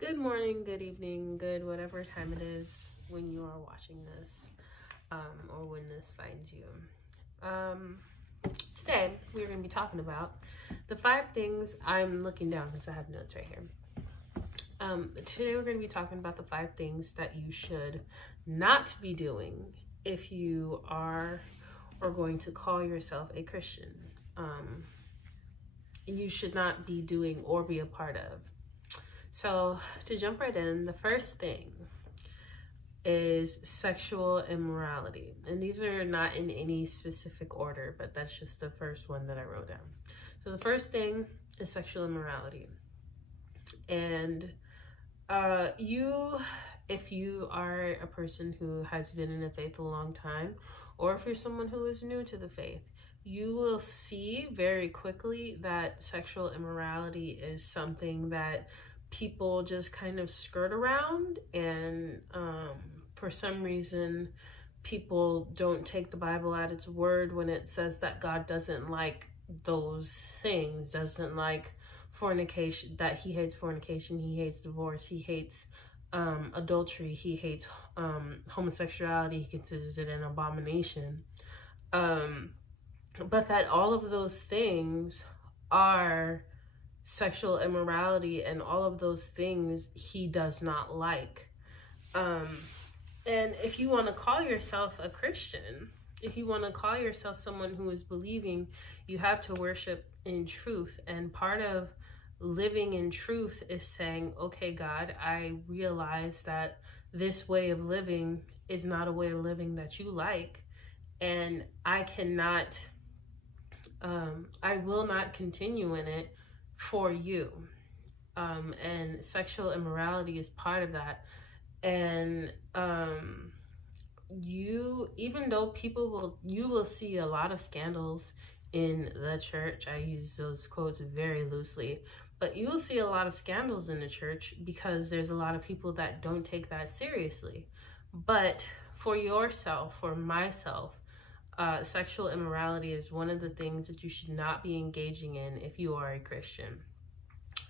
Good morning, good evening, good whatever time it is when you are watching this, or when this finds you. Today we're going to be talking about the 5 things. I'm looking down because I have notes right here. Today we're going to be talking about the 5 things that you should not be doing if you are or going to call yourself a Christian. You should not be doing or be a part of. So to jump right in, the first thing is sexual immorality. And these are not in any specific order, but that's just the first one that I wrote down. So the first thing is sexual immorality. And if you are a person who has been in the faith a long time, or if you're someone who is new to the faith, you will see very quickly that sexual immorality is something that people just kind of skirt around, and for some reason people don't take the Bible at its word when it says that God doesn't like those things, doesn't like fornication, that he hates fornication, he hates divorce, he hates adultery, he hates homosexuality, he considers it an abomination, but that all of those things are sexual immorality, and all of those things he does not like. And if you want to call yourself a Christian, if you want to call yourself someone who is believing, you have to worship in truth. And part of living in truth is saying, okay, God, I realize that this way of living is not a way of living that you like, and I cannot, I will not continue in it for you. And sexual immorality is part of that. And even though you will see a lot of scandals in the church, I use those quotes very loosely, but you will see a lot of scandals in the church because there's a lot of people that don't take that seriously. But for yourself, for myself, sexual immorality is one of the things that you should not be engaging in if you are a Christian.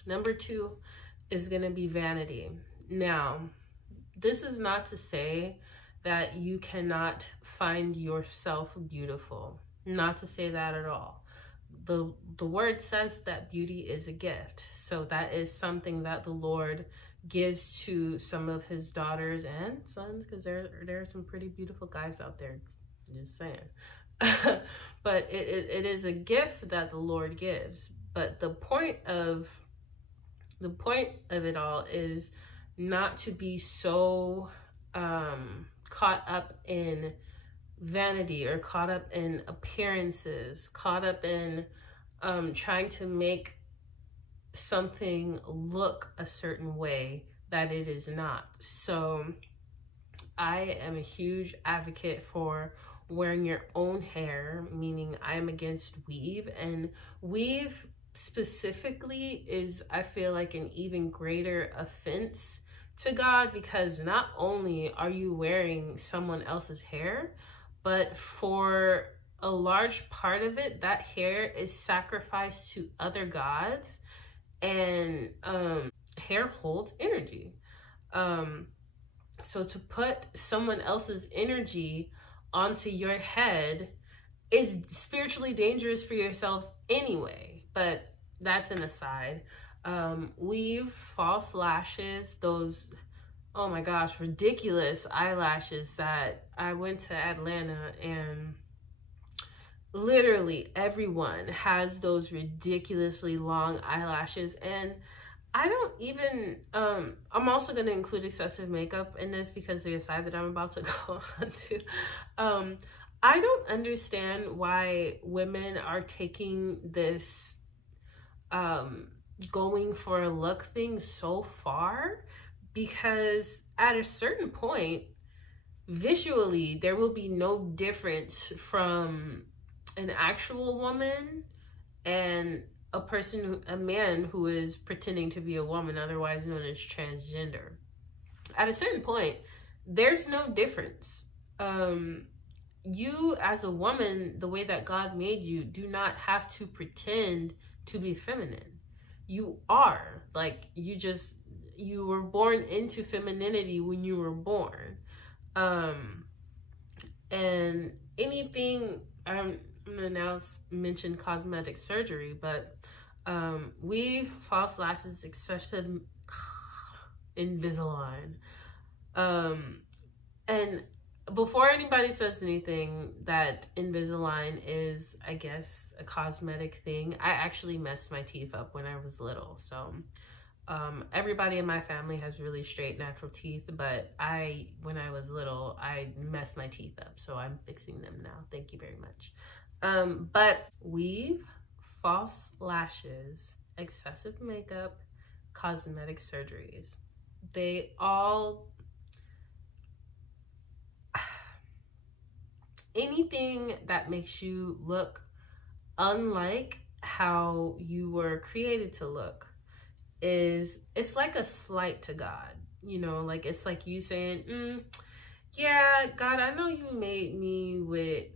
Number 2 is going to be vanity. Now, this is not to say that you cannot find yourself beautiful. Not to say that at all. The word says that beauty is a gift. So that is something that the Lord gives to some of his daughters and sons, because there are some pretty beautiful guys out there. Just saying. But it is a gift that the Lord gives. But the point of it all is not to be so caught up in vanity, or caught up in appearances, caught up in trying to make something look a certain way that it is not. So I am a huge advocate for wearing your own hair, meaning I'm against weave. And weave specifically is, I feel like, an even greater offense to God, because not only are you wearing someone else's hair, but for a large part of it, that hair is sacrificed to other gods, and hair holds energy. So to put someone else's energy onto your head is spiritually dangerous for yourself anyway, but that's an aside. Weave, false lashes, those, oh my gosh, ridiculous eyelashes that I went to Atlanta, and literally everyone has those ridiculously long eyelashes. And I don't even, I'm also going to include excessive makeup in this because the aside that I'm about to go on to, I don't understand why women are taking this going for a look thing so far, because at a certain point, visually, there will be no difference from an actual woman and a man who is pretending to be a woman, otherwise known as transgender. At a certain point, there's no difference. You as a woman, the way that God made you, do not have to pretend to be feminine. You are, like, you just, you were born into femininity when you were born. And anything, I'm gonna now mention cosmetic surgery, but weave, false lashes, excessive Invisalign. And before anybody says anything, that Invisalign is, I guess, a cosmetic thing. I actually messed my teeth up when I was little. So everybody in my family has really straight, natural teeth, but when I was little, I messed my teeth up. So I'm fixing them now. Thank you very much. But weave, false lashes, excessive makeup, cosmetic surgeries, they all, anything that makes you look unlike how you were created to look, it's like a slight to God. You know, like it's like you saying, yeah, God, I know you made me with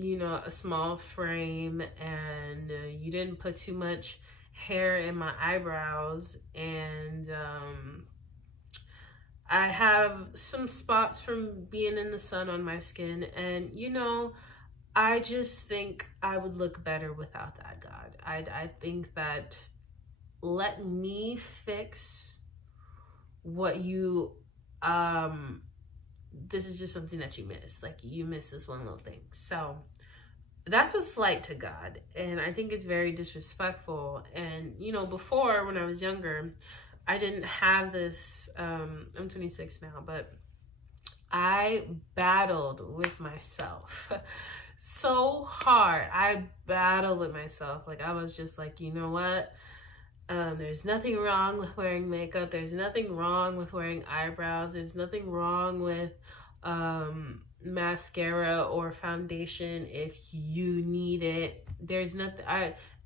you know, a small frame, and you didn't put too much hair in my eyebrows, and I have some spots from being in the sun on my skin, and you know, I just think I would look better without that, God. I think that let me fix what you, this is just something that you missed. Like, you missed this one little thing. So that's a slight to God, and I think it's very disrespectful. And you know, before, when I was younger, I didn't have this, I'm 26 now, but I battled with myself so hard. I battled with myself. Like, I was just like, you know what? There's nothing wrong with wearing makeup. There's nothing wrong with wearing eyebrows. There's nothing wrong with mascara or foundation if you need it. There's nothing.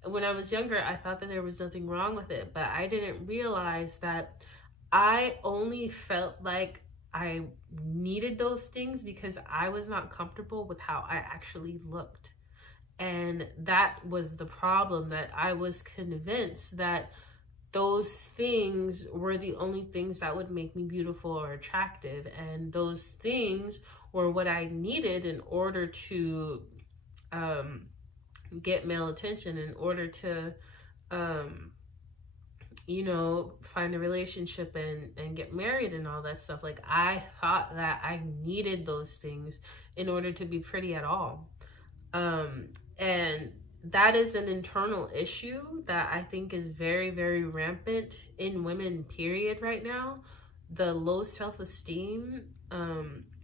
When I was younger, I thought that there was nothing wrong with it, but I didn't realize that I only felt like I needed those things because I was not comfortable with how I actually looked. And that was the problem, that I was convinced that those things were the only things that would make me beautiful or attractive. And those things were what I needed in order to get male attention, in order to, you know, find a relationship and get married and all that stuff. Like, I thought that I needed those things in order to be pretty at all. And that is an internal issue that I think is very, very rampant in women, period, right now. The low self-esteem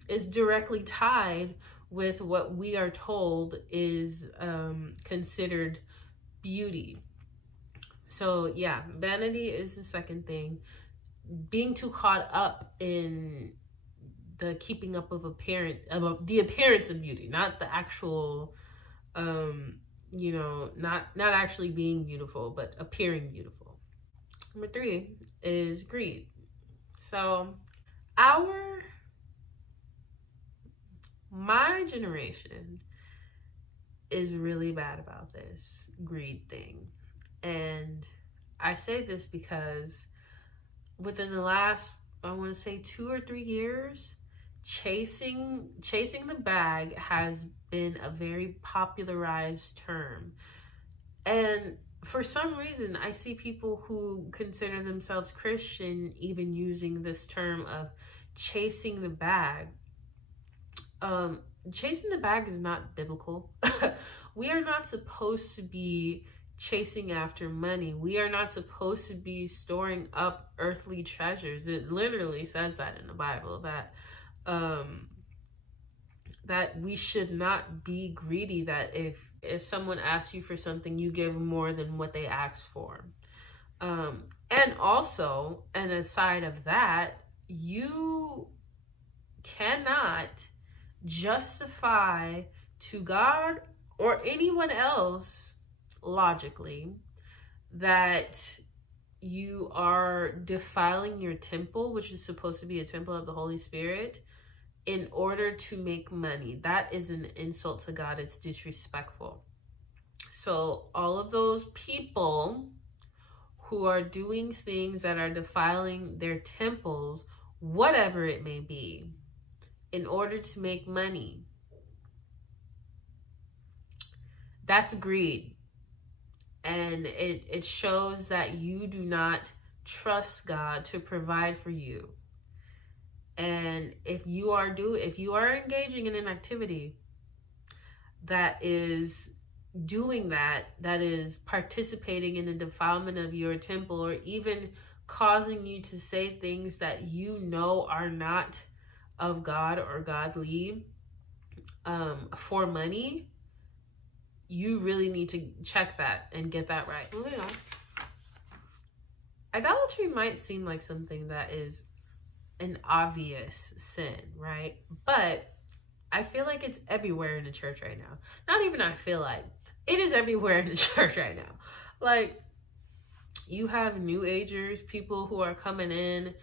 is directly tied with what we are told is considered beauty. So yeah, vanity is the second thing. Being too caught up in the keeping up of the appearance of beauty, not the actual, you know, not actually being beautiful, but appearing beautiful. Number 3 is greed. So my generation is really bad about this greed thing. And I say this because within the last, I want to say 2 or 3 years, chasing the bag has been a very popularized term. And for some reason, I see people who consider themselves Christian even using this term of chasing the bag. Chasing the bag is not biblical. We are not supposed to be chasing after money. We are not supposed to be storing up earthly treasures. It literally says that in the Bible, that that we should not be greedy, that if someone asks you for something, you give more than what they asked for. And also, and aside of that, you cannot justify to God or anyone else logically that you are defiling your temple, which is supposed to be a temple of the Holy Spirit, in order to make money. That is an insult to God. It's disrespectful. So all of those people who are doing things that are defiling their temples, whatever it may be, in order to make money. That's greed. And it shows that you do not trust God to provide for you. And if you are engaging in an activity that is doing that is participating in the defilement of your temple, or even causing you to say things that you know are not of God or godly, for money, you really need to check that and get that right. Moving on. Idolatry might seem like something that is an obvious sin, right? But I feel like it's everywhere in the church right now. Not even I feel like. It is everywhere in the church right now. Like, you have New Agers, people who are coming in,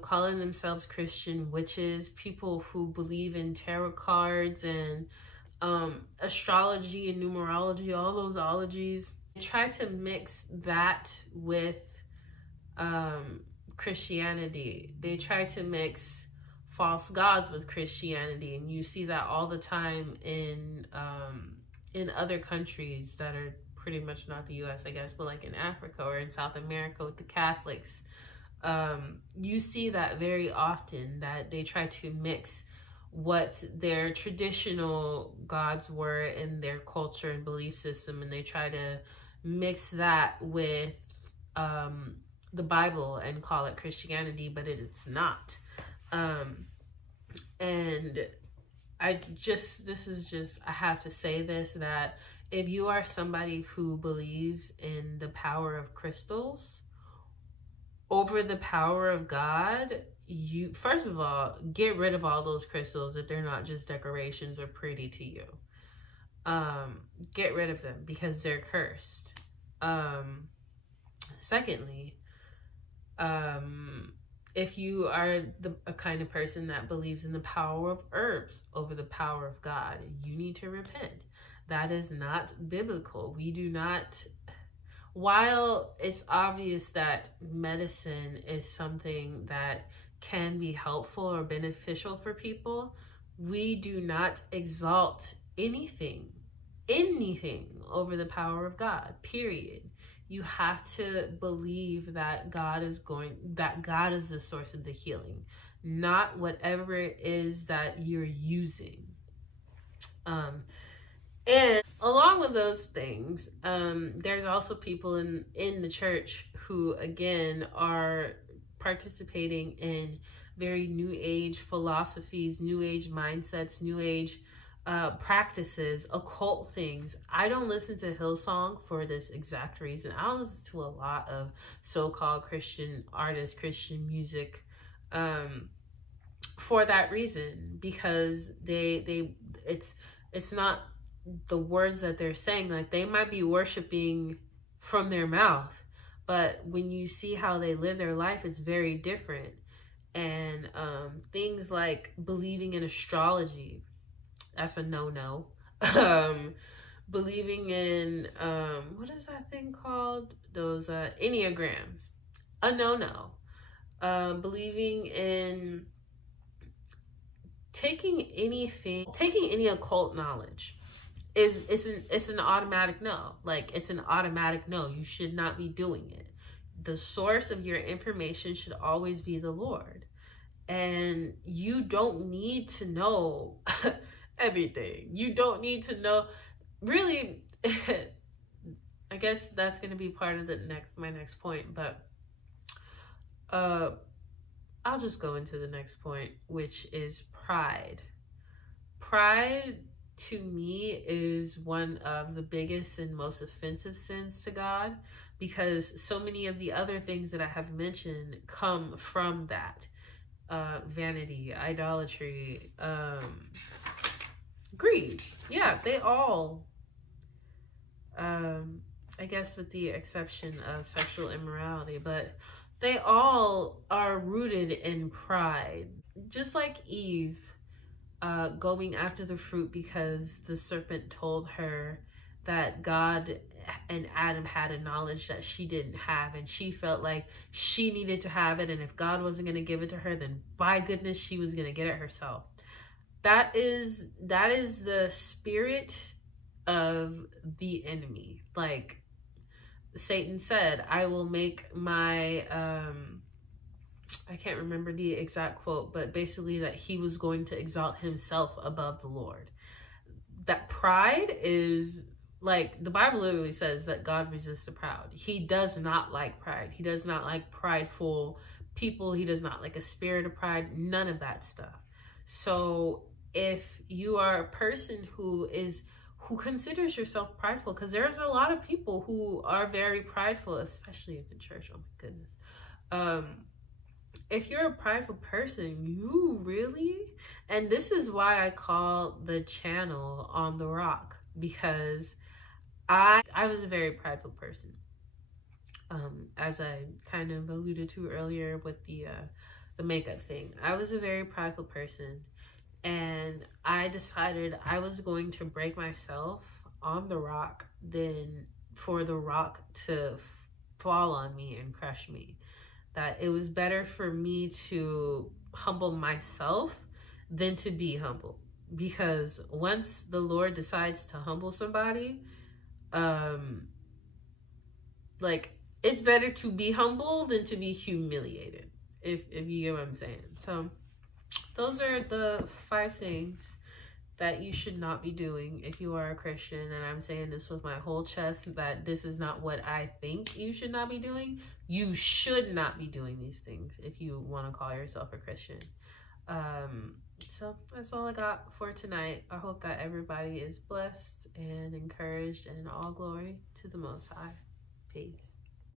calling themselves Christian witches, people who believe in tarot cards and astrology and numerology, all those ologies. They try to mix that with Christianity. They try to mix false gods with Christianity, and you see that all the time in other countries that are pretty much not the US, I guess, but like in Africa or in South America with the Catholics. You see that very often, that they try to mix what their traditional gods were in their culture and belief system, and they try to mix that with the Bible and call it Christianity, but it's not. And I have to say this, that if you are somebody who believes in the power of crystals over the power of God, you, first of all, get rid of all those crystals if they're not just decorations or pretty to you. Get rid of them because they're cursed. Secondly, if you are a kind of person that believes in the power of herbs over the power of God, you need to repent. That is not biblical. We do not, while it's obvious that medicine is something that can be helpful or beneficial for people, we do not exalt anything over the power of God, period. You have to believe that God is the source of the healing, not whatever it is that you're using. And along with those things, there's also people in the church who, again, are participating in very New Age philosophies, New Age mindsets, New Age practices, occult things. I don't listen to Hillsong for this exact reason. I don't listen to a lot of so-called Christian artists, Christian music, for that reason, because it's not the words that they're saying. Like, they might be worshiping from their mouth, but when you see how they live their life, it's very different. And things like believing in astrology, that's a no-no. Believing in, what is that thing called? Those Enneagrams, a no-no. Believing in taking any occult knowledge it's an automatic no. Like, it's an automatic no. You should not be doing it. The source of your information should always be the Lord. And you don't need to know everything. You don't need to know, really. I guess that's going to be part of my next point, but I'll just go into the next point, which is pride. Pride, to me, is one of the biggest and most offensive sins to God, because so many of the other things that I have mentioned come from that. Vanity, idolatry, greed. Yeah, they all, I guess with the exception of sexual immorality, but they all are rooted in pride. Just like Eve, going after the fruit because the serpent told her that God and Adam had a knowledge that she didn't have, and she felt like she needed to have it, and if God wasn't going to give it to her, then by goodness she was going to get it herself. That is the spirit of the enemy. Like Satan said, I will make my I can't remember the exact quote, but basically that he was going to exalt himself above the Lord. That pride is, like, the Bible literally says that God resists the proud. He does not like pride. He does not like prideful people. He does not like a spirit of pride, none of that stuff. So if you are a person who considers yourself prideful, because there's a lot of people who are very prideful, especially in the church, oh my goodness. If you're a prideful person, you really, and this is why I call the channel On the Rock, because I was a very prideful person. As I kind of alluded to earlier with the makeup thing, I was a very prideful person, and I decided I was going to break myself on the rock than for the rock to fall on me and crush me. That it was better for me to humble myself than to be humble. Because once the Lord decides to humble somebody, like, it's better to be humble than to be humiliated, if you get what I'm saying. So those are the 5 things that you should not be doing if you are a Christian. And I'm saying this with my whole chest, that this is not what I think you should not be doing. You should not be doing these things if you want to call yourself a Christian. So that's all I got for tonight. I hope that everybody is blessed and encouraged, and all glory to the Most High. Peace.